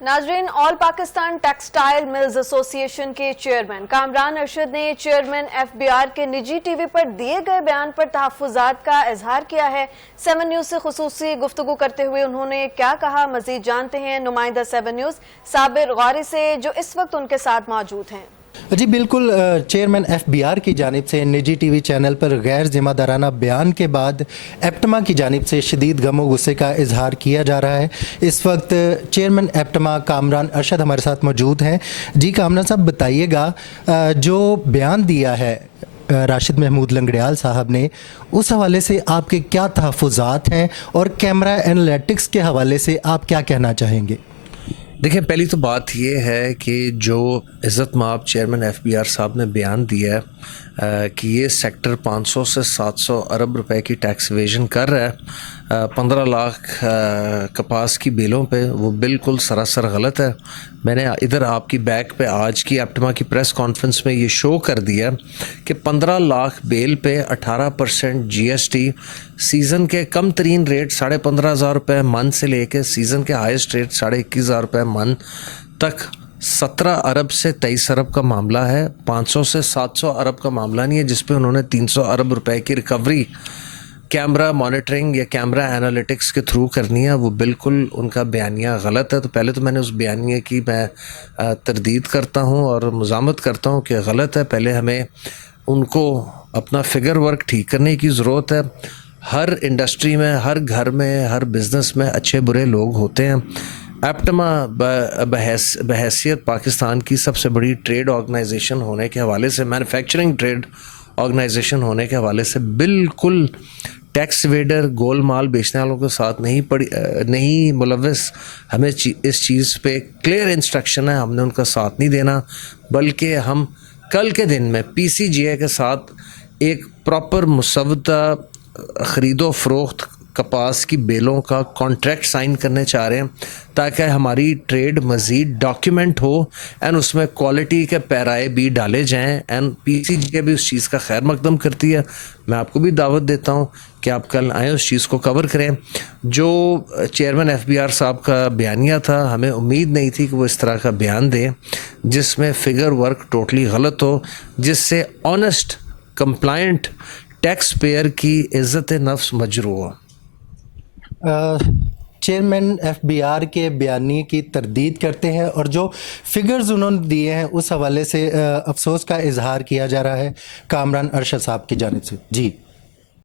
नाजरीन, all Pakistan textile mills association के chairman Kamran Arshad ने चेयरमैन एफबीआर के निजी टीवी पर दिए गए बयान पर तहफ्फुज़ात का इजहार किया है। 7 न्यूज़ से खुसूसी गुफ्तगू करते हुए उन्होंने क्या कहा, मजीद जानते हैं नुमाइंदा 7 न्यूज़ साबिर गौरी से, जो इस वक्त उनके साथ मौजूद हैं। जी बिल्कुल, चेयरमैन एफबीआर की जानिब से निजी टीवी चैनल पर गैर जिम्मेदाराना बयान के बाद एप्टमा की जानिब से शदीद गम व गुस्से का इजहार किया जा रहा है। इस वक्त चेयरमैन एप्टमा कामरान अरशद हमारे साथ मौजूद हैं। जी कामरान साहब, बताइएगा जो बयान दिया है राशिद महमूद लंगड़ियाल साहब ने, उस हवाले से आपके क्या तहफ़्फ़ुज़ात हैं और कैमरा एनालिटिक्स के हवाले से आप क्या कहना चाहेंगे? देखिए, पहली तो बात ये है कि जो इज़्ज़त माब चेयरमैन एफबीआर साहब ने बयान दिया है कि ये सेक्टर 500 से 700 अरब रुपए की टैक्स इवेजन कर रहा है 15 लाख कपास की बेलों पे, वो बिल्कुल सरासर गलत है। मैंने इधर आपकी बैक पे आज की एप्टमा की प्रेस कॉन्फ्रेंस में ये शो कर दिया कि 15 लाख बेल पे 18% जीएसटी, सीज़न के कम तरीन रेट 15,500 रुपये मन से लेके सीज़न के हाईएस्ट रेट 21,500 रुपये मन तक 17 अरब से 23 अरब का मामला है। 500 से 700 अरब का मामला नहीं है जिस पे उन्होंने 300 अरब रुपए की रिकवरी कैमरा मॉनिटरिंग या कैमरा एनालिटिक्स के थ्रू करनी है। वो बिल्कुल उनका बयानिया गलत है। तो पहले तो मैंने उस बयानिए की मैं तरदीद करता हूँ और मज़ामत करता हूँ कि गलत है। पहले हमें उनको अपना फिगर वर्क ठीक करने की ज़रूरत है। हर इंडस्ट्री में, हर घर में, हर बिज़नेस में अच्छे बुरे लोग होते हैं। एप्टमा बहैसियत पाकिस्तान की सबसे बड़ी ट्रेड ऑर्गेनाइजेशन होने के हवाले से, मैन्युफैक्चरिंग ट्रेड ऑर्गेनाइजेशन होने के हवाले से बिल्कुल टैक्स वेडर गोलमाल बेचने वालों के साथ नहीं मुलव्वस। हमें इस चीज़ पे क्लियर इंस्ट्रक्शन है, हमने उनका साथ नहीं देना, बल्कि हम कल के दिन में पीसीजीए के साथ एक प्रॉपर मुसव्वदा ख़रीदो फ़रोख्त कपास की बेलों का कॉन्ट्रैक्ट साइन करने चाह रहे हैं ताकि हमारी ट्रेड मज़ीद डॉक्यूमेंट हो एंड उसमें क्वालिटी के पैराए भी डाले जाएं एंड पीसीजी भी उस चीज़ का खैर मकदम करती है। मैं आपको भी दावत देता हूं कि आप कल आएँ, उस चीज़ को कवर करें। जो चेयरमैन एफबीआर साहब का बयानिया था, हमें उम्मीद नहीं थी कि वो इस तरह का बयान दें जिसमें फ़िगर वर्क टोटली गलत हो, जिससे ऑनेस्ट कंप्लायंट टैक्स पेयर की इज़्ज़त नफ्स मजरू हो। चेयरमैन एफबीआर के बयानी की तरदीद करते हैं और जो फिगर्स उन्होंने दिए हैं उस हवाले से अफसोस का इजहार किया जा रहा है कामरान अरशद साहब की जानिब से। जी